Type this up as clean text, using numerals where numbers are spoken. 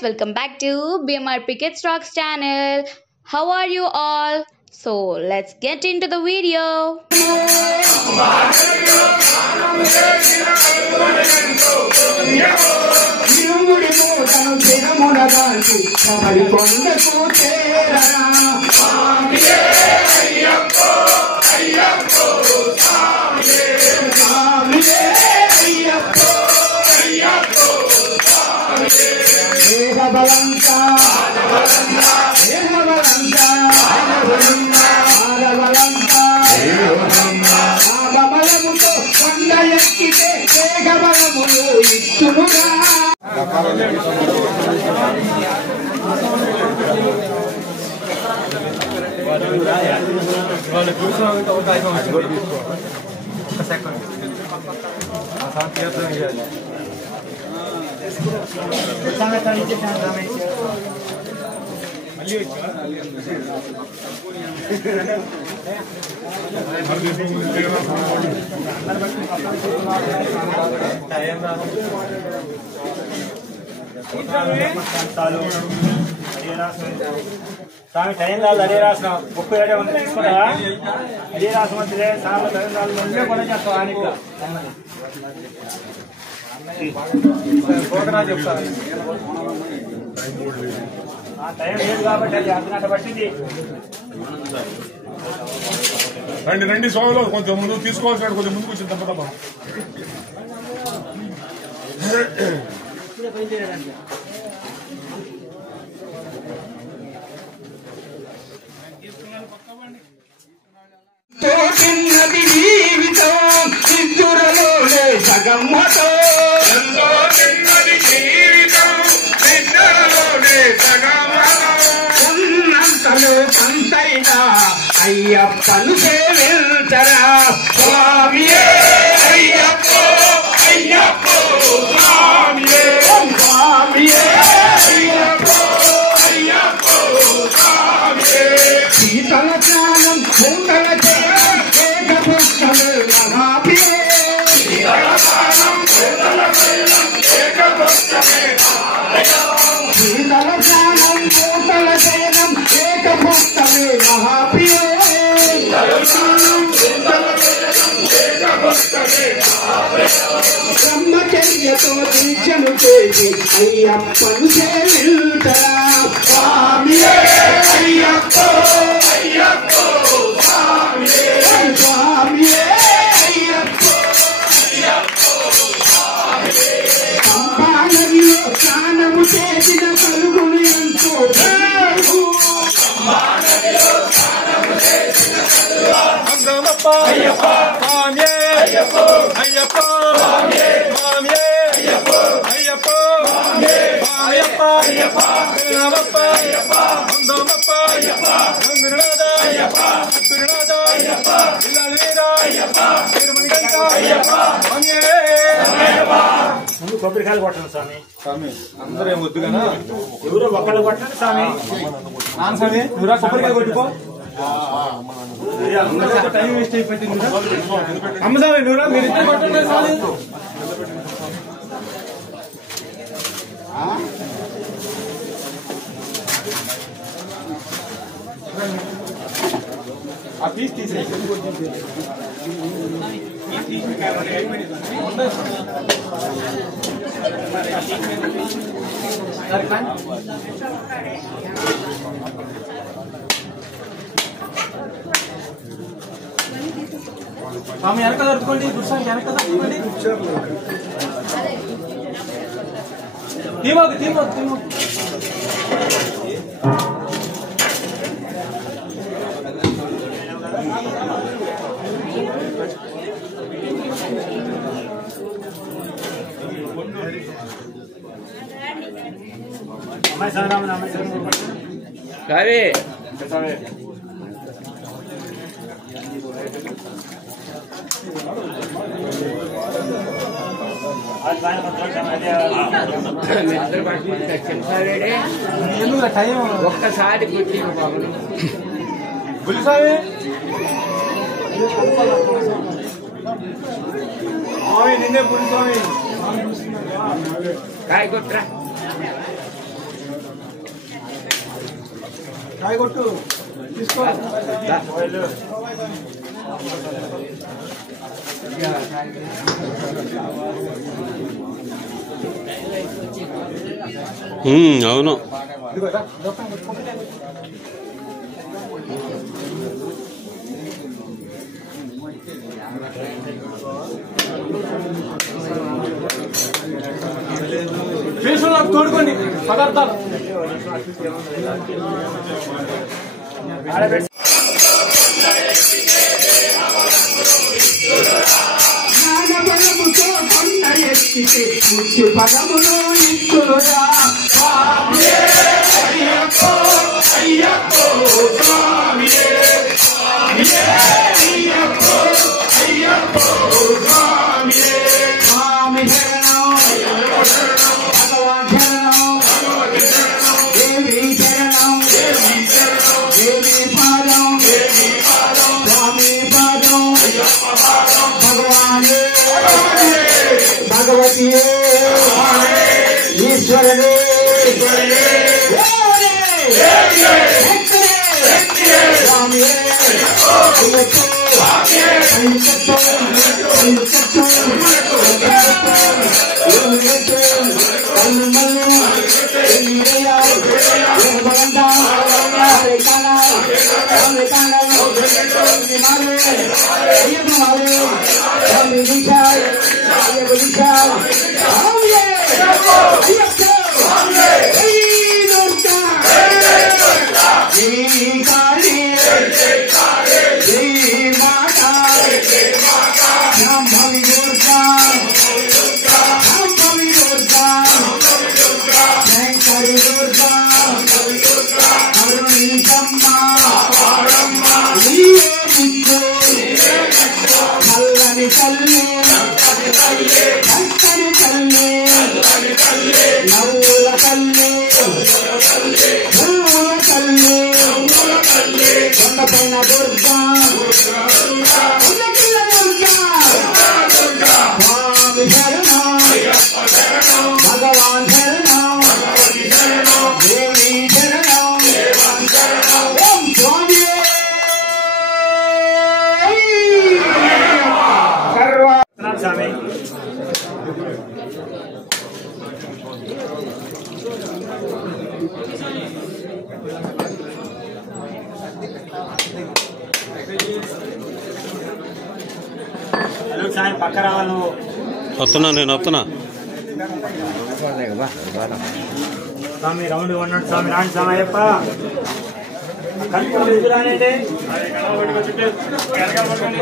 guys, welcome back to BMRP Kids Rocks channel. How are you all? So let's get into the video. Sami tayin laal ade rasna bukku ade undu తీసుకున్నావా ade rasmantile sami tayin laal munde కొన చేస్తావు ఆనిక పోతరా చెప్తాను ఆ time లేదు కాబట్టి అది అర్థనట పట్టింది రండి రండి స్వామిలో కొంచెం ముందు తీసుకోవాల్సిన కొంచెం ముందుకు వచ్చిన తప్ప తోటిన్నది జీవితం నిద్రలోనే సగమ్మతో తోటిన్నది జీవితం నిద్రలోనే సగమ్మతో ఉన్నంతలో కంతైనా అయ్యప్పను సేవించరా స్వామియే అయ్యప్పో అయ్యప్పో స్వామియే స్వామియే అయ్యప్పో అయ్యప్పో స్వామియే శీతల స్నానం భూతల బ్రహ్మచర్యతో దీక్షను చేసి అయ్యప్పను సేవించరా స్వామియే అయ్యప్పో అయ్యప్పో స్వామియే స్వామియే అయ్యప్పో అయ్యప్పో స్వామియే సంపాదనలో స్నానము చేసిన కలుగును ఎంతో సంపాదనలో స్నానము చేసిన కలుగు అయ్యప్ప స్వామియే అయ్యప్పో అయ్యప్పో స్వామియే స్వామియే అయ్యప్పో అయ్యప్పో స్వామియే అయ్యప్ప అయ్యప్ప నామప్ప అయ్యప్ప అందమప్ప అయ్యప్ప రంగునాద అయ్యప్ప అత్తునాద అయ్యప్ప ఇల్లలేద అయ్యప్ప తిరుమణిగంట అయ్యప్ప స్వామియే అయ్యప్ప ముందు కొబ్బరికాయలు కొట్టండి స్వామి స్వామి అందరూ ఏం వద్దుగానా ఎవరో ఒక్కళ్ళు కొట్టండి స్వామి నాన్న స్వామి నువ్వురా కొబ్బరికాయ కొట్టుకో టైం వేస్ట్ అయిపోయింది అమ్మసామి నువ్వురా మీరు ఇద్దరు కొట్టండి స్వామి ఆ పీస్ తీసే స్వామి వెనక దొరుకుకోండి గుర్సానికి వెనక దొరుకుకోండి తీమోకు తీమోకు తీమోకు అమ్మాయి సారామని అమ్మాయి సరే సరే ఒక్కసారి కొట్టిన బాబు గులిసామి నిన్నే పులి స్వామి కాయ కొట్రా కాయగొట్టు తీసుకో. అవును ఫేషన్లకు తోడుకోండి పదార్థాలు జ్ఞానబలముతో కొండ ఎక్కితే ముఖ్య పదమును ఇస్తులురా. స్వామియే అయ్యప్పో అయ్యప్పో స్వామియే స్వామియే అయ్యప్పో అయ్యప్పో స్వామియే. స్వామి శరణం భగవాన్ శరణం దేవి శరణం దేవి పాదం స్వామి పాదం భగవానే భగవతియే ఈశ్వరనే స్వామియే చల్లని తల్లి చక్కని తల్లి నవ్వుల తల్లి పువ్వుల తల్లి కొండపైన దుర్గా ఉన్నకిల దుర్గా స్వామి శరణం భగవాన్ శరణం దేవి శరణం ఓం స్వామి స్వామి. హలో సాయి పక్క రావాలి నువ్వు. వస్తున్నా నేను వస్తున్నా. స్వామి రౌండ్ ఉన్నాడు స్వామి రాండి స్వామి అయ్యప్ప కనుక రానండి. వెనకాల పట్టుకొని